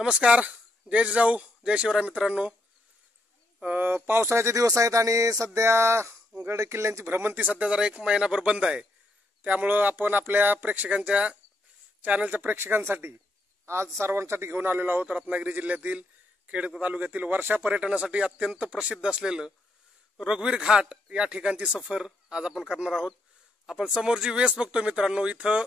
नमस्कार, जय जिजाऊ, जय शिवराय मित्रांनो. पावसाळ्याचे दिवस आहेत आणि सध्या गड किल्ल्यांची भ्रमंती सध्या जरा एक महिनाभर बंद आहे. त्यामुळं आपण आपल्या प्रेक्षकांच्या चॅनलच्या प्रेक्षकांसाठी आज सर्वांसाठी घेऊन आलेलो आहोत. रत्नागिरी जिल्ह्यातील खेड तालुक्यातील वर्षा पर्यटनासाठी अत्यंत प्रसिद्ध असलेलं रघुवीर घाट या ठिकाणची सफर आज आपण करणार आहोत. आपण समोर जी वेस बघतो मित्रांनो, इथं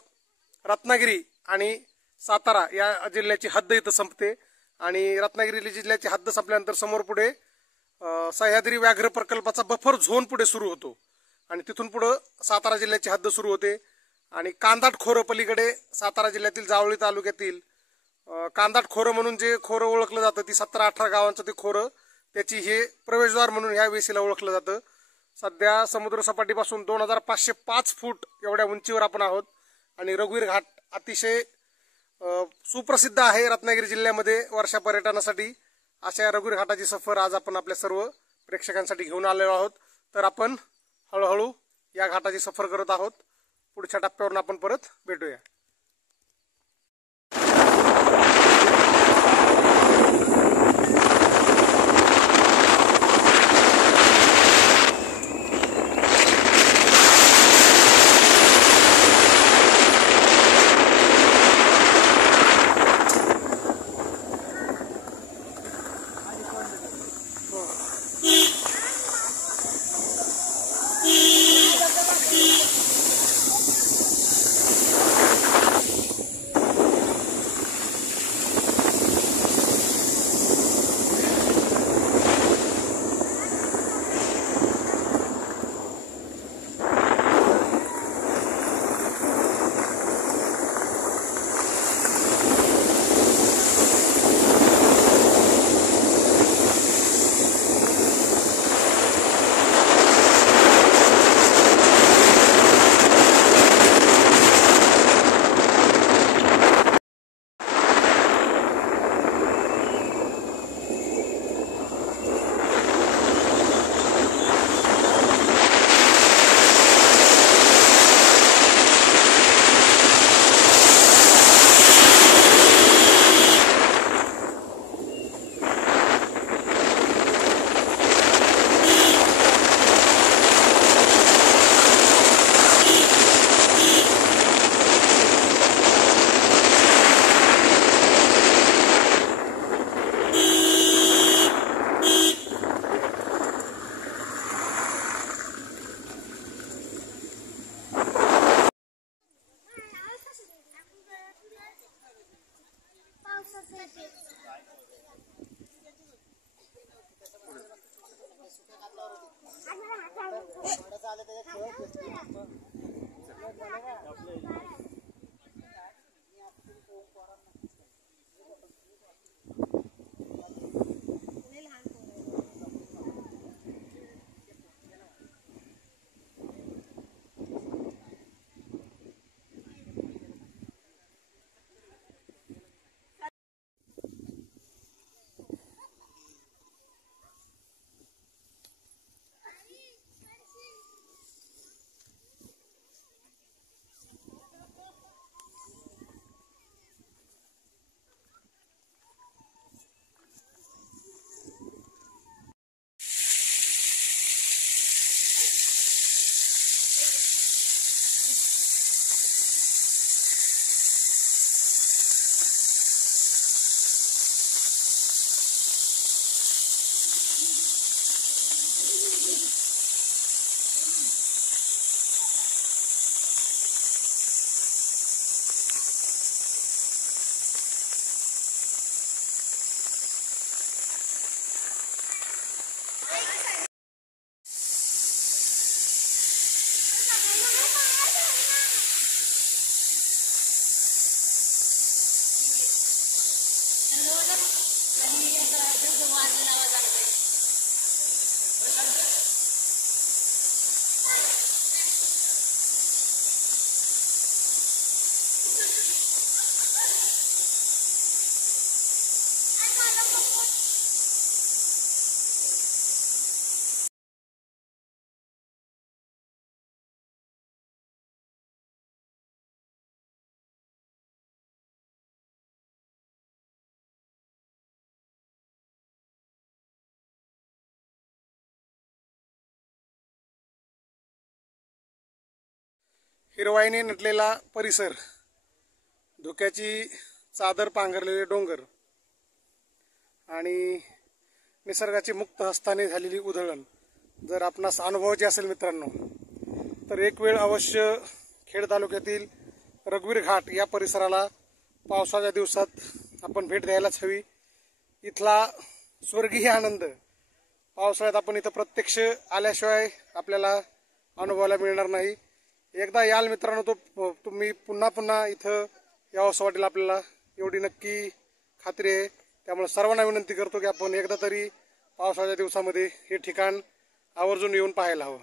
रत्नागिरी आणि सातारा या जिल्ह्याची हद्द इथं संपते आणि रत्नागिरी जिल्ह्याची हद्द संपल्यानंतर समोर पुढे सह्याद्री व्याघ्र प्रकल्पाचा बफर झोन पुढे सुरू होतो आणि तिथून पुढे सातारा जिल्ह्याची हद्द सुरू होते. आणि कांदाट खोरं पलीकडे सातारा जिल्ह्यातील जावळी तालुक्यातील कांदाट खोरं म्हणून जे खोरं ओळखलं जातं, ती 17-18 गावांचं ते खोरं, त्याची हे प्रवेशद्वार म्हणून ह्या वेसीला ओळखलं जातं. सध्या समुद्र सपाटीपासून 2505 फूट एवढ्या उंचीवर आपण आहोत आणि रघुवीर घाट अतिशय सुप्रसिद्ध आहे रत्नागिरी जिल्ह्यामध्ये वर्षा पर्यटनासाठी. अशा रघुवीर घाटाची सफर आज आपण आपल्या सर्व प्रेक्षकांसाठी घेऊन आलेलो आहोत. तर आपण हळूहळू या घाटाची सफर करत आहोत. पुढच्या टप्प्यावरून आपण परत भेटूया. हिरवाईने नटलेला परिसर, धुक्याची चादर पांघरलेले डोंगर आणि निसर्गाची मुक्त हस्ताने झालेली उधळण जर आपणास अनुभवायची असेल मित्रांनो, तर एक वेळ अवश्य खेड तालुक्यातील रघुवीर घाट या परिसराला पावसाच्या दिवसात आपण भेट द्यायलाच हवी. इथला स्वर्गीय आनंद पावसाळ्यात आपण इथं प्रत्यक्ष आल्याशिवाय आपल्याला अनुभवायला मिळणार नाही. एकदा याल मित्रांनो, तो तुम्ही पुन्हा पुन्हा इथं यावंसं वाटेल आपल्याला, एवढी नक्की खात्री आहे. त्यामुळे सर्वांना विनंती करतो की आपण एकदा तरी पावसाच्या दिवसामध्ये हे ठिकाण आवर्जून येऊन पाहायला हवं.